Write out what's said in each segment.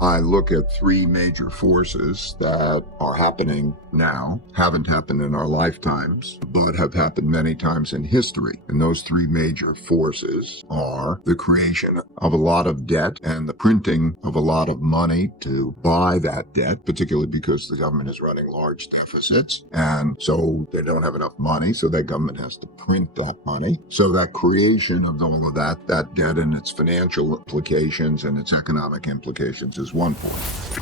I look at three major forces that are happening now, haven't happened in our lifetimes, but have happened many times in history. And those three major forces are the creation of a lot of debt and the printing of a lot of money to buy that debt, particularly because the government is running large deficits. And so they don't have enough money, so that government has to print that money. So that creation of all of that debt and its financial implications and its economic implications is one force.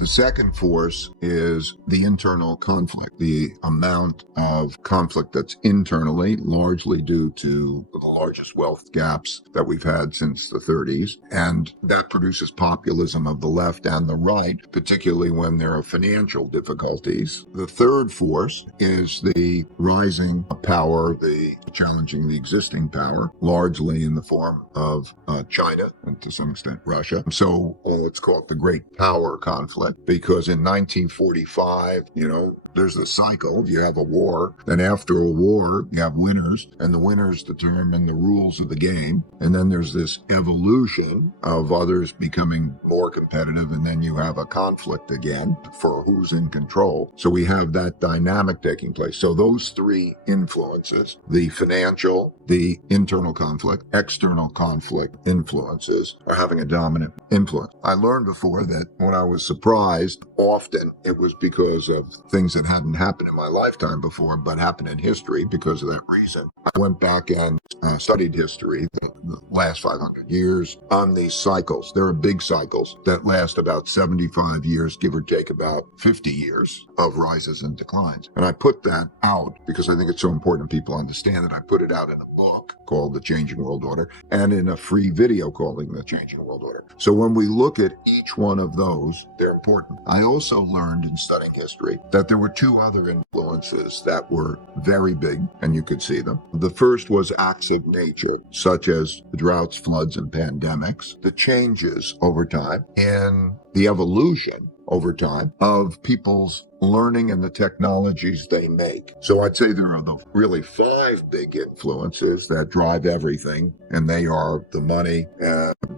The second force is the internal conflict, the amount of conflict that's internally, largely due to the largest wealth gaps that we've had since the 30s. And that produces populism of the left and the right, particularly when there are financial difficulties. The third force is the rising power, the challenging the existing power, largely in the form of China and to some extent Russia. So let's call it the great power conflict. Because in 1945, there's a cycle. You have a war. Then after a war, you have winners, and the winners determine the rules of the game. And then there's this evolution of others becoming more competitive, and then you have a conflict again for who's in control. So we have that dynamic taking place. So those three influences, the financial, the internal conflict, external conflict influences, are having a dominant influence. I learned before that when I was surprised, often it was because of things that hadn't happened in my lifetime before, but happened in history. Because of that reason, I went back and studied history, the last 500 years, on these cycles. There are big cycles that last about 75 years, give or take about 50 years of rises and declines. And I put that out because I think it's so important people understand that. I put it out in a book called The Changing World Order and in a free video called The Changing World Order. So when we look at each one of those, they're important. I also learned in studying history that there were two other influences that were very big, and you could see them. The first was acts of nature, such as droughts, floods, and pandemics, the changes over time in the evolution over time of people's learning and the technologies they make. So I'd say there are the really five big influences that drive everything, and they are the money,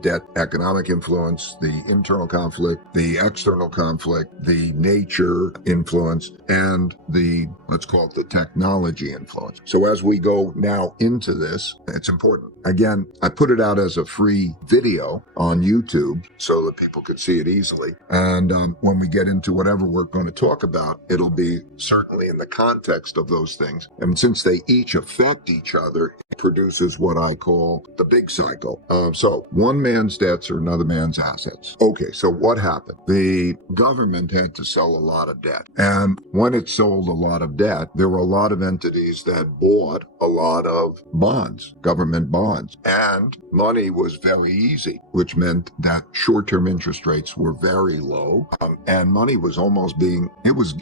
debt, economic influence, the internal conflict, the external conflict, the nature influence, and the, let's call it the technology influence. So as we go now into this, it's important. Again, I put it out as a free video on YouTube so that people could see it easily. And when we get into whatever we're going to talk about, it'll be certainly in the context of those things. And since they each affect each other, it produces what I call the big cycle. So one man's debts are another man's assets. Okay, so what happened? The government had to sell a lot of debt. And when it sold a lot of debt, there were a lot of entities that bought a lot of bonds, government bonds. And money was very easy, which meant that short-term interest rates were very low. And money was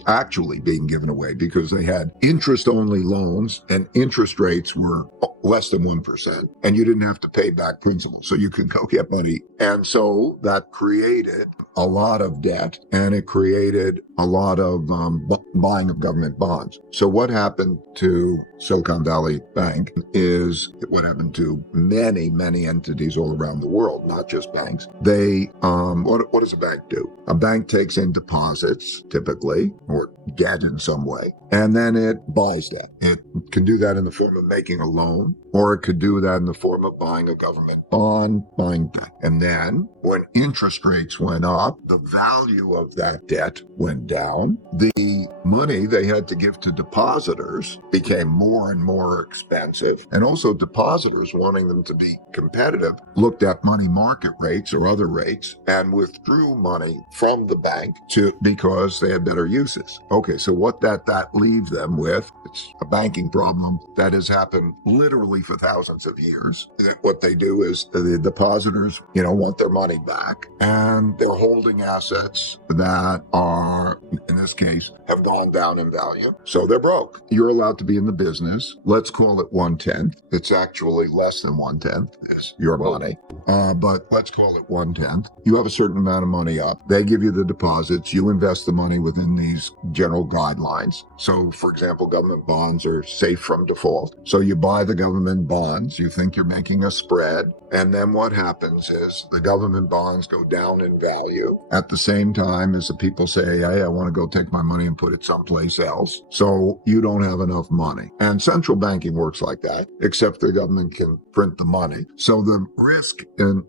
actually being given away because they had interest-only loans and interest rates were less than 1%, and you didn't have to pay back principal, so you could go get money. And so that created a lot of debt, and it created a lot of buying of government bonds. So what happened to Silicon Valley Bank is what happened to many, many entities all around the world, not just banks. They, what does a bank do? A bank takes in deposits, typically, or debt in some way, and then it buys debt. It can do that in the form of making a loan, or it could do that in the form of buying a government bond, buying debt. And then when interest rates went up, the value of that debt went down. The money they had to give to depositors became more and more expensive. And also depositors, wanting them to be competitive, looked at money market rates or other rates and withdrew money from the bank because they had better uses. Okay, so what that leaves them with, it's a banking problem that has happened literally for thousands of years. What they do is the depositors, want their money back, and they're holding assets that are, in this case, have gone down in value. So they're broke. You're allowed to be in the business. Let's call it 1/10. It's actually less than 1/10 is your money. But let's call it 1/10. You have a certain amount of money up. They give you the deposits. You invest the money within these general guidelines. So, for example, government bonds are safe from default. So you buy the government bonds, you think you're making a spread, and then what happens is the government bonds go down in value at the same time as the people say, hey, I want to go take my money and put it someplace else. So you don't have enough money. And central banking works like that, except the government can print the money. So the risk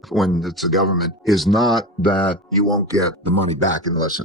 when it's the government is not that you won't get the money back unless,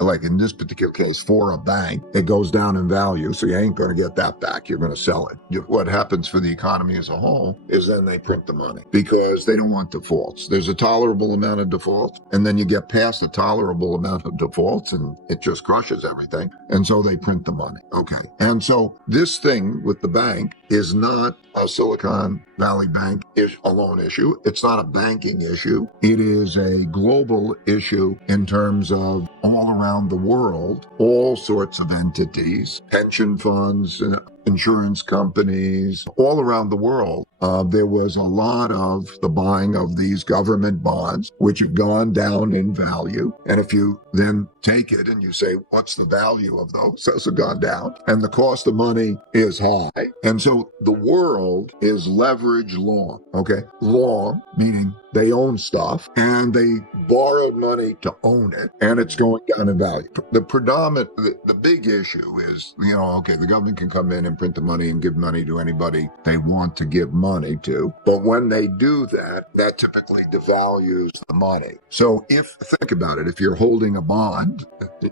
like in this particular case, for a bank, it goes down in value. So you ain't going to get that back. You're going to sell it. What happens for the economy as a whole is then they print the money because they don't want defaults. There's a tolerable amount of defaults, and then you get past the tolerable amount of defaults and it just crushes everything. And so they print the money. Okay. And so this thing with the bank is not a Silicon Valley Bank is a loan issue. It's not a banking issue. It is a global issue in terms of all around the world, all sorts of entities, pension funds, insurance companies, all around the world. There was a lot of the buying of these government bonds, which have gone down in value. And if you then take it and you say, what's the value of those? Those have gone down. And the cost of money is high. And so the world is leverage long. Okay. Long, meaning they own stuff and they borrowed money to own it, and it's going down in value. The big issue is, okay, the government can come in and print the money and give money to anybody they want to give money to. But when they do that, that typically devalues the money. So think about it, if you're holding a bond,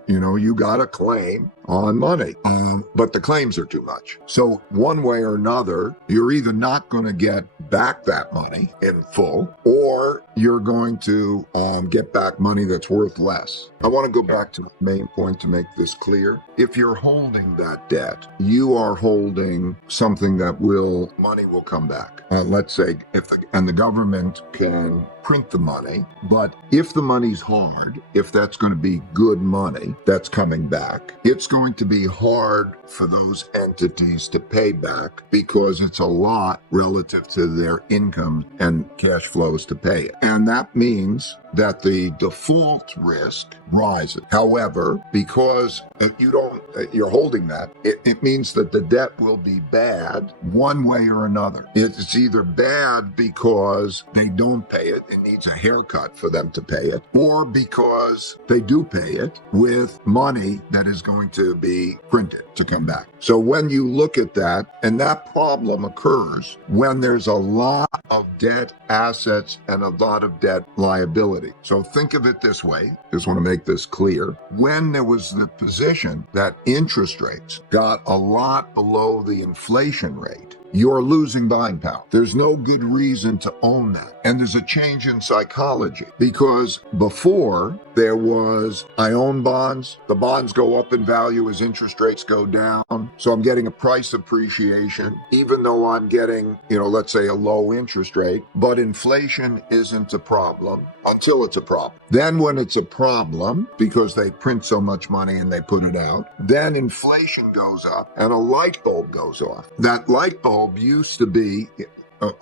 you got a claim on money, but the claims are too much. So one way or another, you're either not going to get back that money in full, or you're going to get back money that's worth less. I want to go back to the main point to make this clear. If you're holding that debt, you are holding something that money will come back. Let's say and the government can print the money, but if the money's hard, if that's going to be good money that's coming back, it's going to be hard for those entities to pay back because it's a lot relative to their income and cash flows to pay it. And that means that the default risk rises. However, because you're holding that, it means that the debt will be bad one way or another. It's either bad because they don't pay it, it needs a haircut for them to pay it, or because they do pay it with money that is going to be printed to come back. So when you look at that, and that problem occurs when there's a lot of debt assets and a lot of debt liability. So think of it this way. Just want to make this clear. When there was the position that interest rates got a lot below the inflation rate, you're losing buying power. There's no good reason to own that. And there's a change in psychology, because before there was, I own bonds, the bonds go up in value as interest rates go down. So I'm getting a price appreciation, even though I'm getting, let's say a low interest rate, but inflation isn't a problem until it's a problem. Then when it's a problem, because they print so much money and they put it out, then inflation goes up and a light bulb goes off. That light bulb used to be,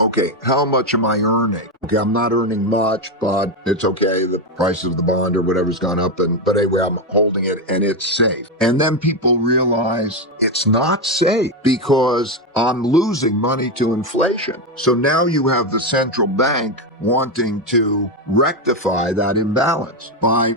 okay, how much am I earning? Okay, I'm not earning much, but it's okay. The price of the bond or whatever's gone up, but anyway, I'm holding it and it's safe. And then people realize it's not safe because I'm losing money to inflation. So now you have the central bank wanting to rectify that imbalance by,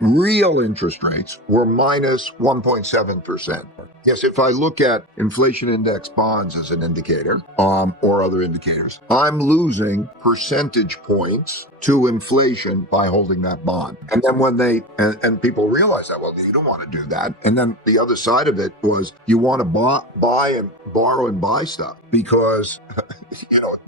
real interest rates were minus 1.7%. Yes, if I look at inflation index bonds as an indicator, or other indicators, I'm losing percentage points to inflation by holding that bond. And then when and people realize that, well, you don't want to do that. And then the other side of it was you want to buy and borrow and buy stuff because,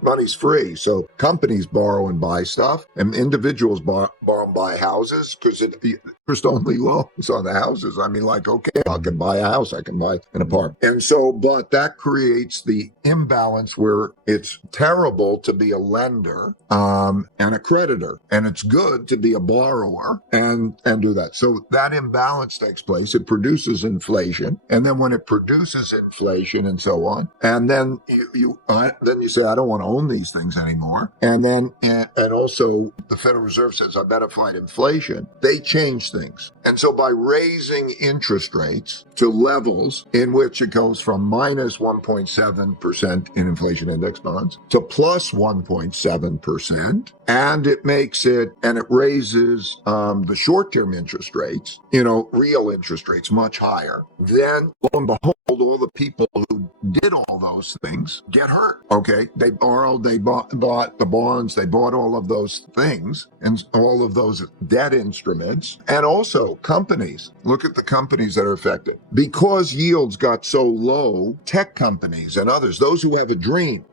money's free. So companies borrow and buy stuff, and individuals borrow and buy houses because interest only loans on the houses. I mean, okay, I can buy a house, I can buy an apartment. And so, but that creates the imbalance where it's terrible to be a lender and a creditor, and it's good to be a borrower and do that. So that imbalance takes place. It produces inflation. And then when it produces inflation and so so on. And then you say, I don't want to own these things anymore. And then, and also the Federal Reserve says, I better fight inflation. They change things. And so by raising interest rates to levels in which it goes from minus 1.7% in inflation index bonds to plus 1.7%, and it raises the short-term interest rates, real interest rates much higher, then lo and behold, all the people who did all those things get hurt. Okay, they borrowed, they bought the bonds, they bought all of those things and all of those debt instruments, and also companies. Look at the companies that are affected because yields got so low. Tech companies and others, those who have a dream,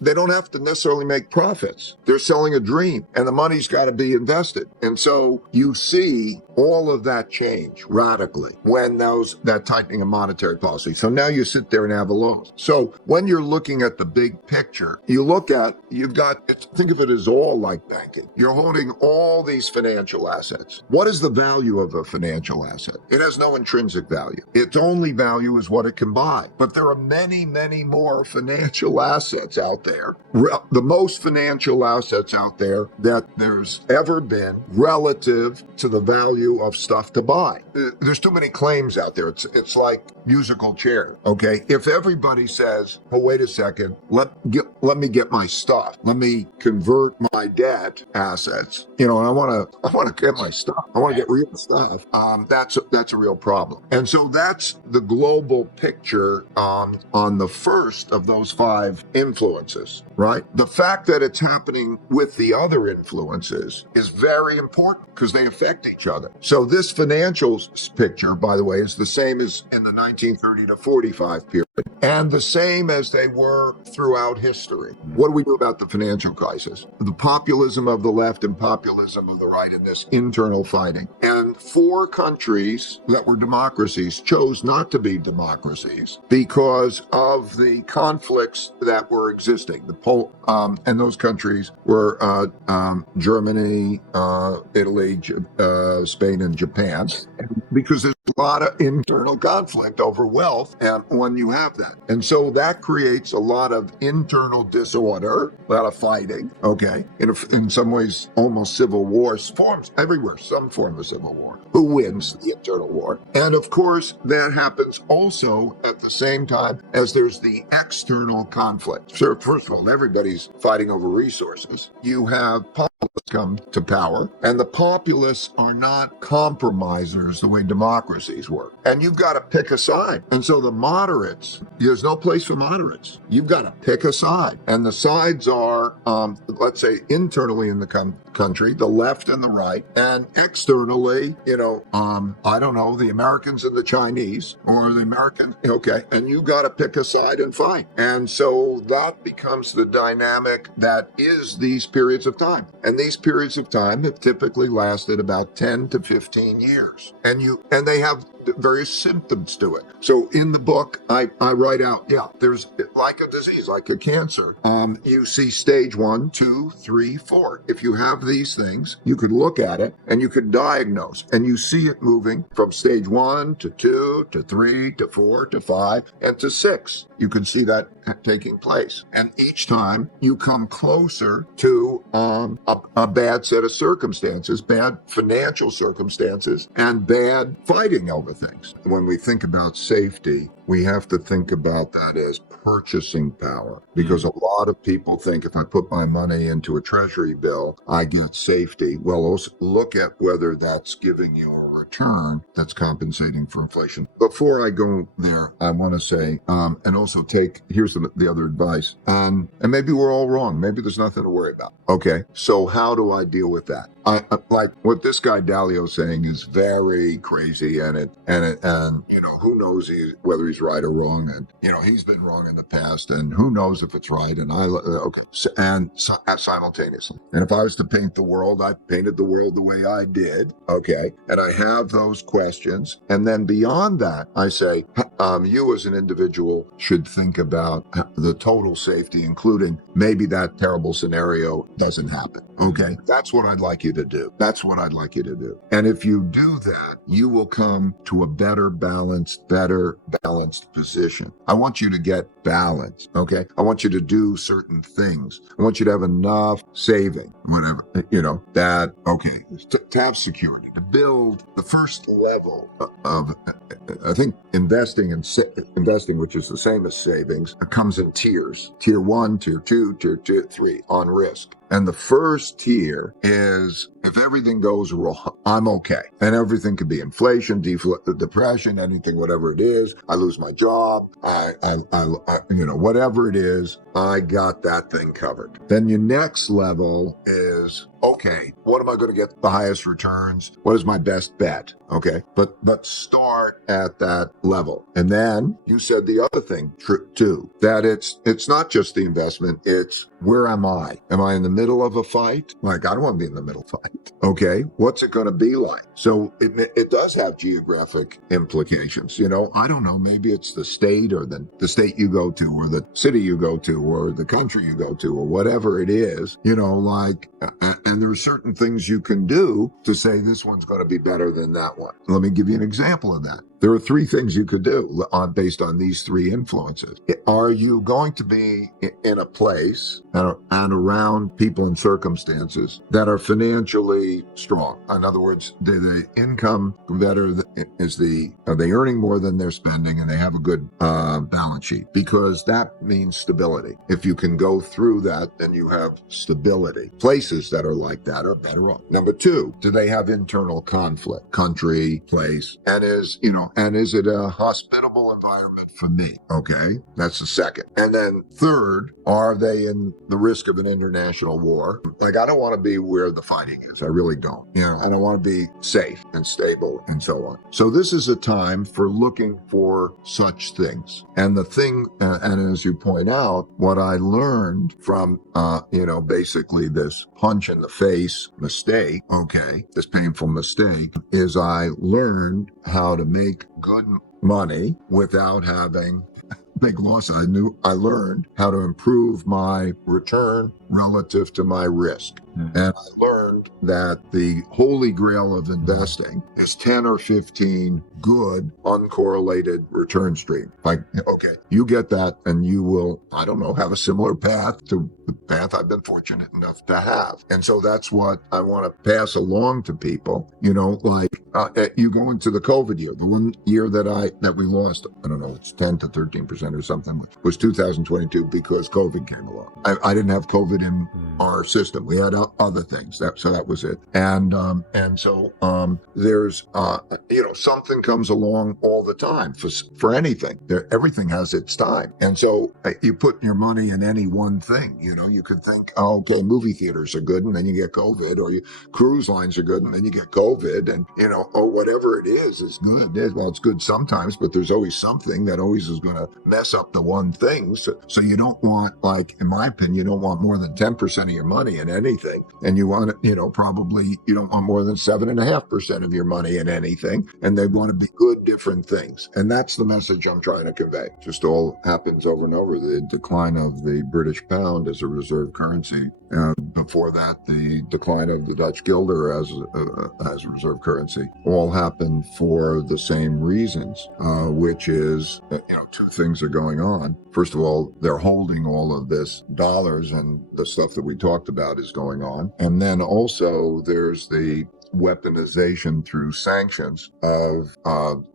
they don't have to necessarily make profits. They're selling a dream, and the money's got to be invested. And so you see all of that change radically when that tightening of monetary policy. So now you sit there and have a loss. So when you're looking at the big picture, think of it as all like banking. You're holding all these financial assets. What is the value of a financial asset? It has no intrinsic value. Its only value is what it can buy. But there are many, many more financial assets out there. The most financial assets out there that there's ever been relative to the value of stuff to buy. There's too many claims out there. It's like musical chair. Okay, if everybody says, "Oh, wait a second, let me get my stuff. Let me convert my debt assets. And I want to get my stuff. I want to get real stuff." That's a real problem. And so that's the global picture on the first of those 5 influences. Right? The fact that it's happening with the other influences is very important because they affect each other. So this financial picture, by the way, is the same as in the 1930 to 45 period and the same as they were throughout history. What do we do about the financial crisis? The populism of the left and populism of the right in this internal fighting. And 4 countries that were democracies chose not to be democracies because of the conflicts that were existing. And those countries were Germany, Italy, Spain, and Japan, because there's a lot of internal conflict over wealth and when you have that. And so that creates a lot of internal disorder, a lot of fighting, okay? In some ways, almost civil wars forms everywhere, some form of civil war. Who wins the internal war? And of course, that happens also at the same time as there's the external conflict. So first of all, everybody's fighting over resources. You have populists come to power, and the populists are not compromisers the way democracies work. And you've got to pick a side. And so the moderates, there's no place for moderates. You've got to pick a side. And the sides are, let's say, internally in the country, the left and the right, and externally, I don't know, the Americans and the Chinese, or the American, okay, and you got to pick a side and fight. And so that becomes the dynamic that is these periods of time. And these periods of time have typically lasted about 10 to 15 years. And they have various symptoms to it. So in the book, I write out, there's like a disease, like a cancer. You see stage 1, 2, 3, 4. If you have these things, you could look at it and you could diagnose, and you see it moving from stage 1 to 2 to 3 to 4 to 5 and to 6. You can see that taking place. And each time you come closer to a bad set of circumstances, bad financial circumstances, and bad fighting over things. When we think about safety, we have to think about that as purchasing power, because a lot of people think if I put my money into a treasury bill, I get safety. Well, also look at whether that's giving you a return that's compensating for inflation. Before I go there, I want to say, and also here's the other advice. And maybe we're all wrong. Maybe there's nothing to worry about. Okay, so how do I deal with that? I like what this guy Dalio is saying is very crazy, and who knows whether he's right or wrong, and he's been wrong in the past, and who knows if it's right. And simultaneously, and if I was to paint the world, I painted the world the way I did. Okay, and I have those questions, and then beyond that, I say, you as an individual should think about the total safety, including maybe that terrible scenario doesn't happen. Okay, that's what I'd like you to to do. That's what I'd like you to do. And if you do that, you will come to a better balanced position. I want you to get balance, okay? I want you to do certain things. I want you to have enough saving, whatever, okay, to have security, to build the first level of, I think investing, which is the same as savings, comes in tiers. Tier 1, Tier 2, Tier 3 on risk. And the first tier is, if everything goes wrong, I'm okay. And everything could be inflation, depression, anything, whatever it is. I lose my job. Whatever it is, I got that thing covered. Then your next level is, okay, what am I going to get the highest returns? What is my best bet? Okay. But start at that level. And then you said the other thing too, that it's not just the investment. It's, where am I? Am I in the middle of a fight? Like, I don't want to be in the middle of a fight. Okay. What's it going to be like? So it does have geographic implications. I don't know. Maybe it's the state or the state you go to, or the city you go to, or the country you go to, or whatever it is, and there are certain things you can do to say this one's going to be better than that one. Let me give you an example of that. There are three things you could do based on these three influences. Are you going to be in a place and around people and circumstances that are financially strong? In other words, the income better? Are they earning more than they're spending, and they have a good balance sheet? Because that means stability. If you can go through that, then you have stability. Places that are like that are better off. Number two, do they have internal conflict? Country, place, and is it a hospitable environment for me? Okay, that's the second. And then third, are they in the risk of an international war? Like, I don't want to be where the fighting is. I really don't. And I want to be safe and stable and so on. So this is a time for looking for such things. And the thing, and as you point out, what I learned from, basically this punch in the face mistake, this painful mistake, is I learned how to make good money without having big loss. I learned how to improve my return relative to my risk. Mm-hmm. And I learned that the holy grail of investing is 10 or 15 good uncorrelated return stream. Like, okay, you get that and you will, have a similar path to the path I've been fortunate enough to have. And so that's what I want to pass along to people. You go into the COVID year, the one year that we lost, it's 10 to 13% or something, was 2022 because COVID came along. I didn't have COVID in our system. We had other things. So that was it. And so there's something comes along all the time for anything. Everything has its time. And so you put your money in any one thing. You could think, movie theaters are good, and then you get COVID, or cruise lines are good, and then you get COVID, and or whatever it is good. It's good sometimes, but there's always something that always is going to mess up the one thing. So you don't want, in my opinion, you don't want more than 10% of your money in anything, and you want probably you don't want more than 7.5% of your money in anything, and they want to be good different things. And that's the message I'm trying to convey. Just all happens over and over. The decline of the British pound as a reserve currency. Before that, the decline of the Dutch guilder as a reserve currency, all happened for the same reasons, which is, two things are going on. First of all, they're holding all of this dollars, and the stuff that we talked about is going on. And then also there's the weaponization through sanctions of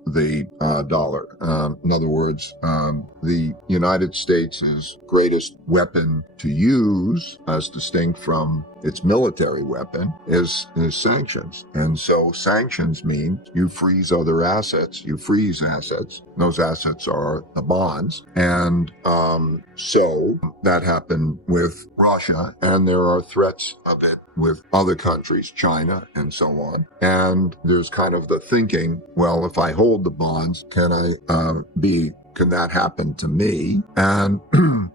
the dollar. In other words, the United States' greatest weapon to use, as distinct from its military weapon, is sanctions. And so sanctions mean you freeze other assets, you freeze assets. Those assets are the bonds. And so that happened with Russia, and there are threats of it with other countries, China, and so on. And there's kind of the thinking, well, if I hold the bonds, can that happen to me? And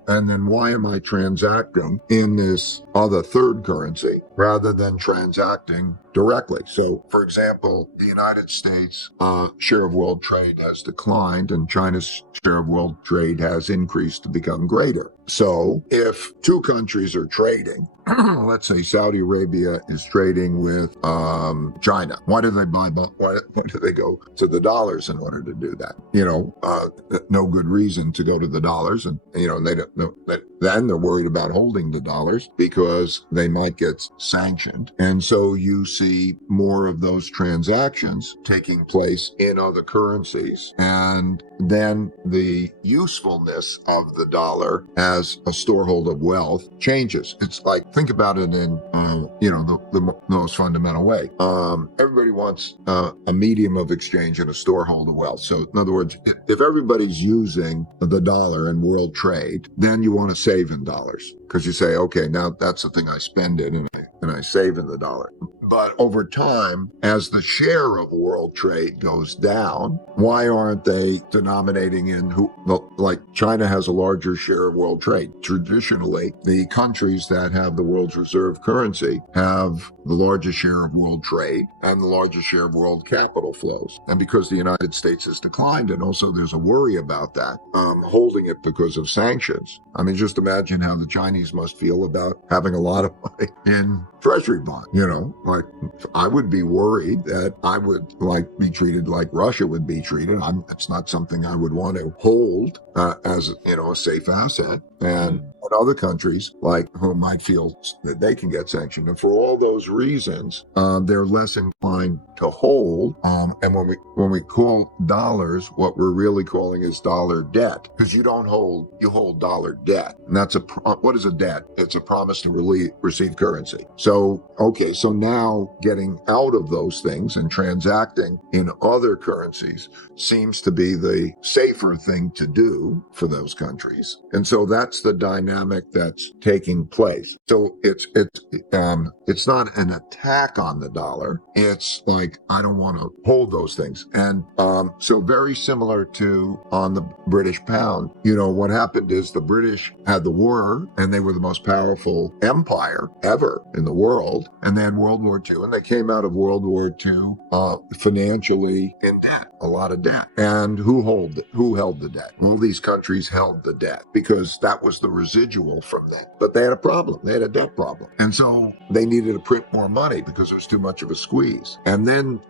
then why am I transacting in this other third currency? rather than transacting directly. So, for example, the United States share of world trade has declined and China's share of world trade has increased to become greater. So if two countries are trading, let's say Saudi Arabia is trading with China. Why do they why do they go to the dollars in order to do that? No good reason to go to the dollars, and they don't know that. Then they're worried about holding the dollars because they might get sanctioned, and so you see more of those transactions taking place in other currencies, and then the usefulness of the dollar as a storehold of wealth changes. It's like, think about it in the most fundamental way. Everybody wants a medium of exchange and a storehold of wealth. So in other words, if everybody's using the dollar in world trade, then you want to save in dollars, because you say, okay, now that's the thing I spend in and I save in the dollar. But over time, as the share of world trade goes down, why aren't they denominating in like China has a larger share of world trade? Traditionally, the countries that have the world's reserve currency have the largest share of world trade and the largest share of world capital flows. And because the United States has declined, and also there's a worry about that, holding it because of sanctions. I mean, just imagine how the Chinese must feel about having a lot of money in treasury bonds. Like, I would be worried that I would be treated like Russia would be treated. It's not something I would want to hold as a safe asset. And other countries who might feel that they can get sanctioned, and for all those reasons, they're less inclined to hold. And when we call dollars, what we're really calling is dollar debt, because you hold dollar debt, and that's what is a debt? It's a promise to receive currency. So now getting out of those things and transacting in other currencies seems to be the safer thing to do for those countries, and so that's the dynamic that's taking place. So it's not an attack on the dollar. It's like, I don't want to hold those things. And so very similar to on the British pound, what happened is the British had the war and they were the most powerful empire ever in the world. And they had World War II, and they came out of World War II financially in debt, a lot of debt. And who held the debt? All these countries held the debt because that was the residual from that. But they had a problem. They had a debt problem. And so they needed to print more money because there was too much of a squeeze. And then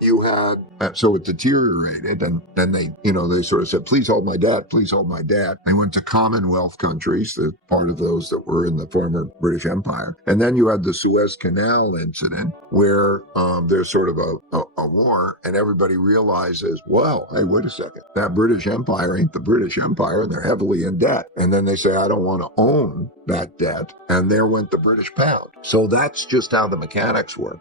so it deteriorated, and then they sort of said, please hold my debt, please hold my debt. They went to Commonwealth countries, the part of those that were in the former British Empire. And then you had the Suez Canal incident where there's sort of a war, and everybody realizes, well, hey, wait a second, that British Empire ain't the British Empire, and they're heavily in debt. And then they say, I don't want to own that debt. And there went the British pound. So that's just how the mechanics work.